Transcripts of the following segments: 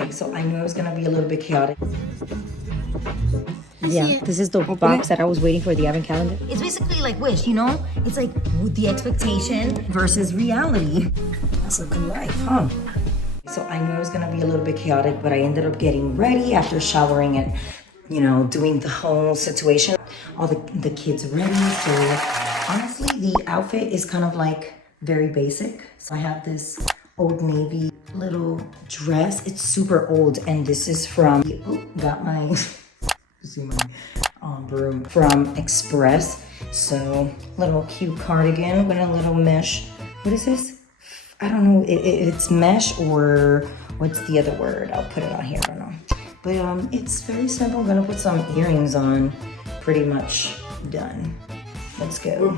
Okay, so I knew it was gonna be a little bit chaotic. Yeah, this is the box that I was waiting for, the advent calendar. It's basically like Wish, you know? It's like the expectation versus reality. That's looking like, huh? So I knew it was gonna be a little bit chaotic, but I ended up getting ready after showering and, you know, doing the whole situation. All the kids ready, so honestly, the outfit is kind of like very basic. So I have this Old Navy little dress. It's super old, and this is from, got my, see my broom from Express. So little cute cardigan with a little mesh. What is this? I don't know. It's mesh, or what's the other word? I'll put it on here. I don't know. But it's very simple. I'm gonna put some earrings on. Pretty much done. Let's go.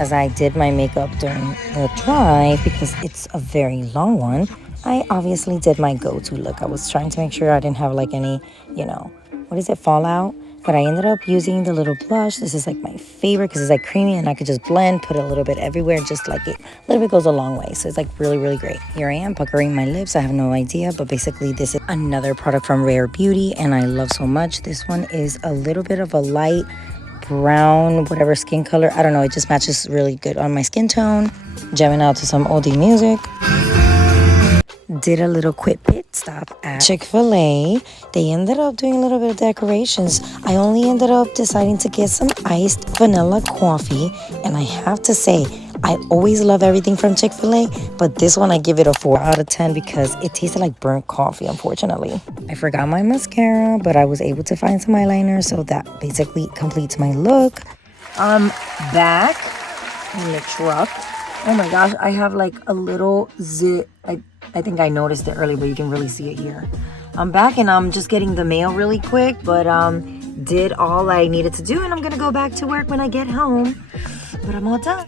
As I did my makeup during the drive, because it's a very long one, I obviously did my go-to look. I was trying to make sure I didn't have like any, you know, what is it, fallout? But I ended up using the little blush. This is like my favorite because it's like creamy and I could just blend, put a little bit everywhere, just like it. A little bit goes a long way. So it's like really, really great. Here I am puckering my lips. I have no idea, but basically this is another product from Rare Beauty and I love so much. This one is a little bit of a light brown, whatever skin color. I don't know. It just matches really good on my skin tone. Jamming out to some oldie music. Did a little quick pit stop at Chick-fil-A. They ended up doing a little bit of decorations. I only ended up deciding to get some iced vanilla coffee. And I have to say, I always love everything from Chick-fil-A, but this one I give it a 4 out of 10 because it tasted like burnt coffee, unfortunately. I forgot my mascara, but I was able to find some eyeliner, so that basically completes my look. Back in the truck. Oh my gosh, I have like a little zit. I think I noticed it earlier, but you can really see it here. I'm back and I'm just getting the mail really quick, but did all I needed to do, and I'm gonna go back to work when I get home. But I'm all done.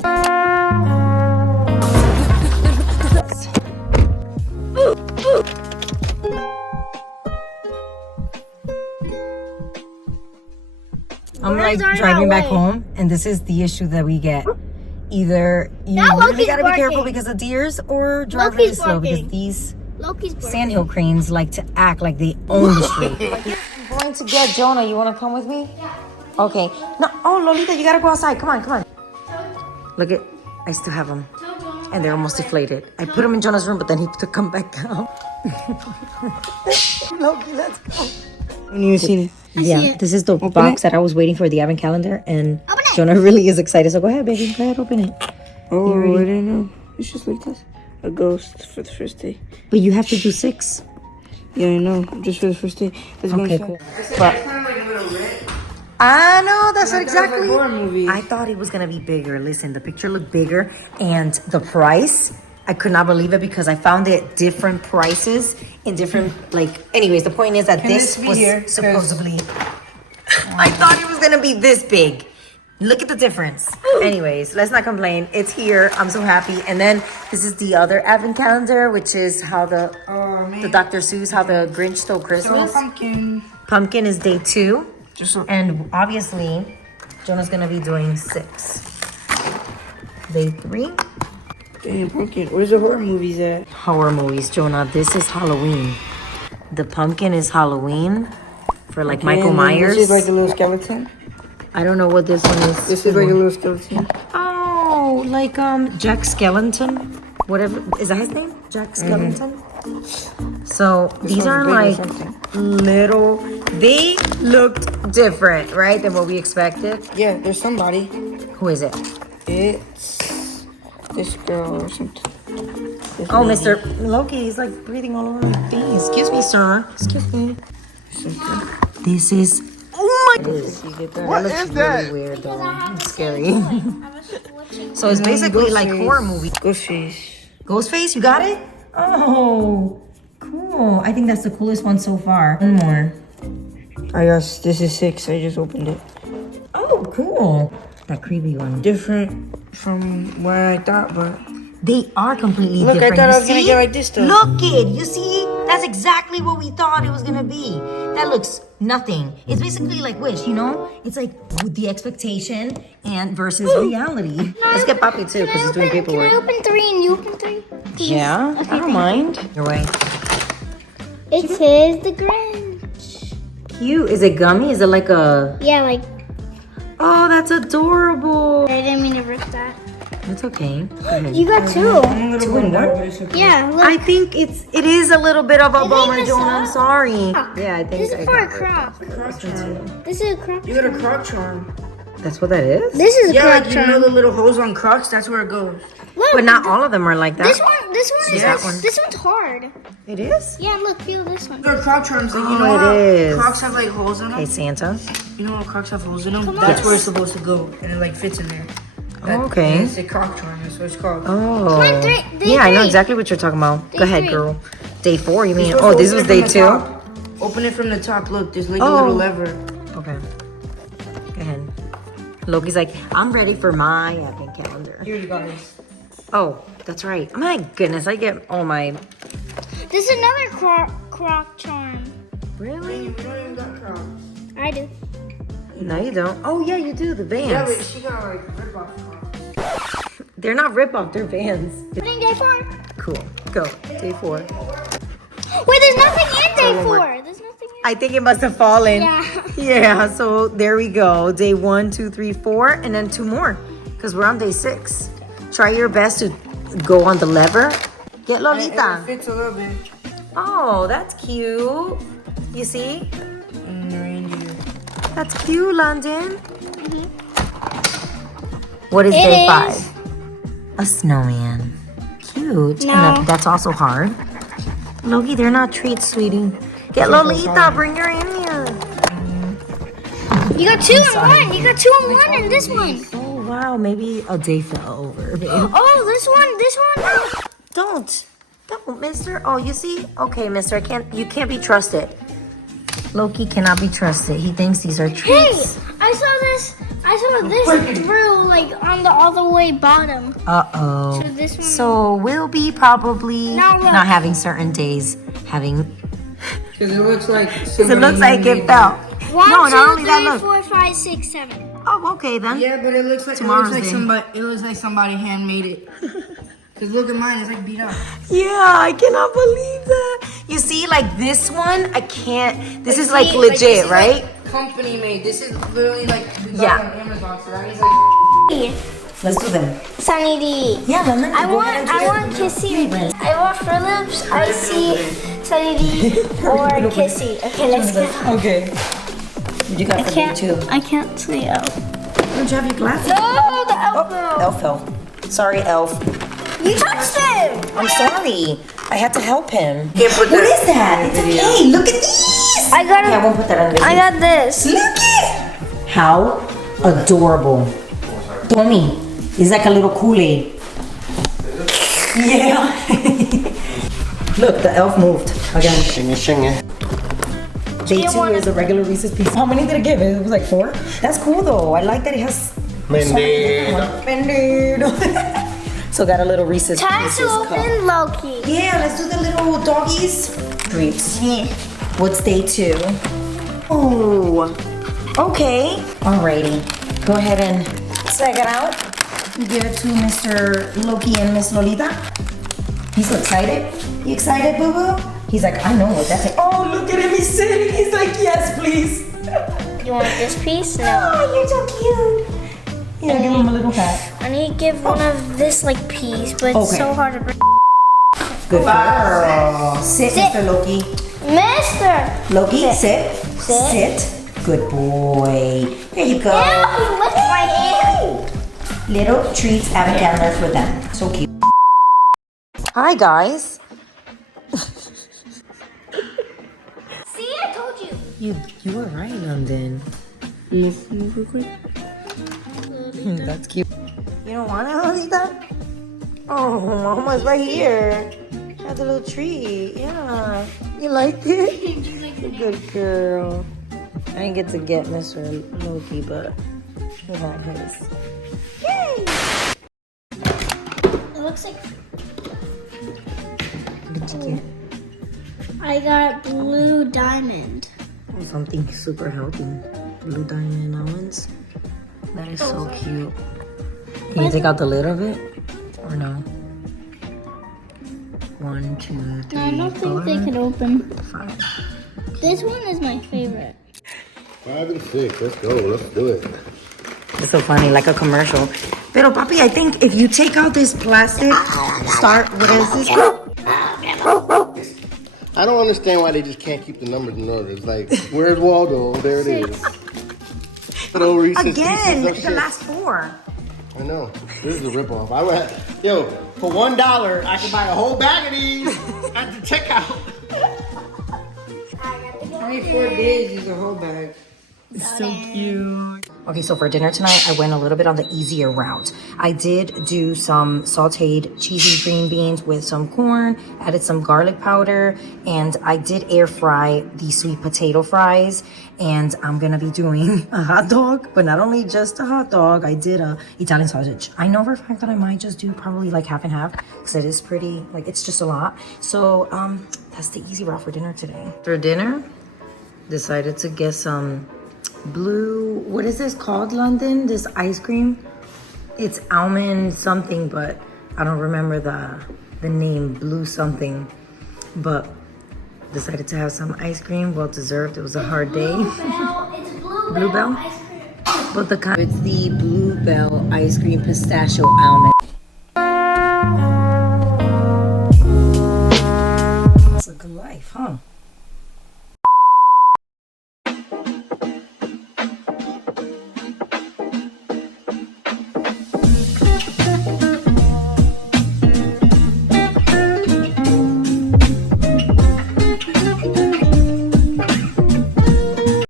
I'm like driving back home, and this is the issue that we get. Either you really gotta be careful because of deers, or drive really slow because these sandhill cranes like to act like they own the street. I'm going to get Jonah. You wanna come with me? Yeah. Okay. No. Oh, Lolita, you gotta go outside. Come on, come on. Look at, I still have them. And they're almost deflated. I put them in Jonah's room, but then he took come back down. Loki, let's go. When you seen it? Yeah, this is the box that I was waiting for, the advent calendar, and Jonah really is excited. So go ahead, baby. Go ahead, open it. Oh, I didn't know. It's just like this. A ghost for the first day. But you have to do 6. Yeah, I know. Just for the first day. Okay, cool. But I know, that's what exactly. Movie. I thought it was gonna be bigger. Listen, the picture looked bigger, and the price, I could not believe it because I found it different prices in different, like, anyways, the point is that this was supposedly, I thought it was gonna be this big. Look at the difference. Anyways, let's not complain. It's here. I'm so happy. And then this is the other advent calendar, which is how the Dr. Seuss, how the Grinch stole Christmas. Pumpkin. Pumpkin is day 2. And obviously, Jonah's gonna be doing 6. Day 3. Damn, pumpkin. Where's the horror movies at? Horror movies, Jonah. This is Halloween. The pumpkin is Halloween for like Michael Myers. This is like a little skeleton. I don't know what this one is. This is like a little skeleton. Oh, like Jack Skellington. Whatever, is that his name? Jack Skellington? So these are like little, they looked different, right, than what we expected. Yeah, there's somebody. Who is it? It's this girl or something. Oh, Mr. Loki, he's like breathing all over my face. Excuse me, sir. Excuse me. This is, oh my God. What is that? Really weird though. It's scary. So it's basically like horror movie. Ghostface. Ghostface, you got it? Oh, cool. I think that's the coolest one so far. One more. I guess this is 6. I just opened it. Oh, cool. That creepy one. Different from what I thought, but They are completely Look, different. I thought I You was gonna see? get like this stuff. Look it, you see? That's exactly what we thought it was gonna be. That looks nothing. It's basically like Wish, you know? It's like with the expectation and versus reality. Let's get Papi too, because he's doing paperwork. Can I open 3 and you open 3? Yeah, I don't mind. Your way. It says the Grinch. Cute. Is it gummy? Is it like a... Yeah, like, Oh, that's adorable. I didn't mean to rip that. It's okay. Go ahead. You got 2. Two in one? Yeah, look. I think it is a little bit of a bummer, mess Jonah. I'm up? sorry. Yeah, I think This is I for a got it. croc. Croc charm. This is a croc. You got a croc charm. That's what that is? This is a Yeah, croc like you know charm. the little holes on Crocs? That's where it goes. Look, But not all of them are like that. this one is Yeah. like, this one's hard. It is? Yeah, look, feel this one. You got croc charms. Like, you Oh, know it how is. Crocs have like holes in them? Hey, Santa. You know how Crocs have holes in them? Come That's on. where it's supposed to go. And it like fits in there. Okay. It's a croc charm. That's what it's called. Oh. Come on, day Yeah, I know 3. exactly what you're talking about. Day Go ahead, 3. girl. Day 4, you mean? You're Oh, supposed this to was open it day from 2? the top. Open it from the top. Look, there's like a Oh. little lever. Okay. Go ahead. Loki's like, I'm ready for my advent calendar. Here you guys. Oh, that's right. My goodness, I get all my... This is another croc charm. Really? We don't even got Crocs. I do. No, you don't. Oh, yeah, you do. The Vans. Yeah, but she got like rip off Crocs. They're not rip-off, they're Vans. Putting day 4. Cool. Go. Day 4. Wait, there's nothing in day 4. There's nothing in. I think it must have fallen. Yeah. Yeah, so there we go. Day 1, 2, 3, 4, and then 2 more. Because we're on day 6. Try your best to go on the lever. Get It Lolita. fits a little bit. Oh, that's cute. You see? And the reindeer. That's cute, London. What is It day is. 5? A snowman. Cute. No. And that's also hard. Loki, they're not treats, sweetie. Get Lolita, bring her in here. You got 2 in 1. You got 2 in 1 in this one. Oh, wow, maybe a day fell over. babe. Oh, this one. Don't, mister. Oh, you see? Okay, mister, you can't be trusted. Loki cannot be trusted. He thinks these are Hey, treats. I saw this through like on the all the way bottom. Uh-oh. So this one. So we'll be probably Now look. not having certain days having... Because it looks like. Because it looks like it fell. 1, No, 2, not only that, 3, look. 4, 5, 6, 7. Oh, okay then. Yeah, but it looks like Tomorrow's day. somebody handmade it. Cause look at mine, it's like beat up. Yeah, I cannot believe that. You see, like this one, I can't. This is like See, legit, this is, right? like, company made. This is literally like we got Yeah. it on Amazon. So that means like. Let's do them. Sunny D. Yeah, London. I want Kissy. I want Phillips, Icy, Sunny D, or Kissy. Okay, let's go. Okay. What you got for me too? I can't see out. Don't you have your glasses? No, the elbow. Oh, Elf fell. Sorry, Elf. You touched him. I'm sorry. I had to help him. Can't put What that- is that? It's okay. Look at these. I got Yeah, I won't put that on the video. I got this. Look at how adorable. Tommy, it's like a little Kool-Aid. Yeah. Look, the elf moved again. Day 2 is a regular Reese's piece. How many did it give? It was like 4? That's cool though. I like that it has Bended. So got a little Reese's Time Pieces to cup. open Loki. Yeah, let's do the little doggies. Treats. Yeah. What's day 2? Oh, okay. Alrighty. Go ahead and check it out. Give it to Mr. Loki and Miss Lolita. He's so excited. You excited, boo boo? He's like, I know what that's it. Oh, look at him. He's sitting. He's like, yes, please. You want this piece? No. Oh, you're so cute. Yeah, give him a little pat. I need to give one of this like piece, but it's Okay. so hard to bring. Good girl. Sit, Sit. Mr. Loki. Mister! Loki, sit. Sit. Sit. Good boy. There you go. Ew, look at my hand. Little treats advent calendar for them. So cute. Hi, guys. See, I told you. You were right, London. That's cute. You don't want it, Lolita? Oh, Mama's right here. Has a little treat. Yeah. You like it? Good girl. I didn't get to get Mr. Loki, but he had his. Yay! Look looks like. What did you get? I got blue diamond. Something super healthy. Blue diamond almonds. That is so cute. Can you take out the lid of it? Or no? 1, 2, 3, No, I don't 4, think they could open. 5. This one is my favorite. 5 and 6. Let's go. Let's do it. It's so funny, like a commercial. Pero papi, I think if you take out this plastic, what is this? I don't understand why they just can't keep the numbers in order. It's like, where's Waldo? There it is. Little Reese's Again, Pieces of the shit. last 4. I know. This is a ripoff. I would have, yo, for $1, I could buy a whole bag of these at the checkout. Only 4 days is a whole bag. It's so cute. Okay, so for dinner tonight, I went a little bit on the easier route. I did do some sauteed cheesy green beans with some corn, added some garlic powder, and I did air fry the sweet potato fries. And I'm gonna be doing a hot dog, but not only just a hot dog, I did a Italian sausage. I know for a fact that I might just do probably like half and half, because it is pretty, like it's just a lot. So that's the easy route for dinner today. For dinner, decided to get some blue, what is this called, London? This ice cream? It's almond something, but I don't remember the name, blue something. But decided to have some ice cream, well deserved. It was a hard day. It's Bluebell? ice cream. But it's the Bluebell ice cream pistachio almond.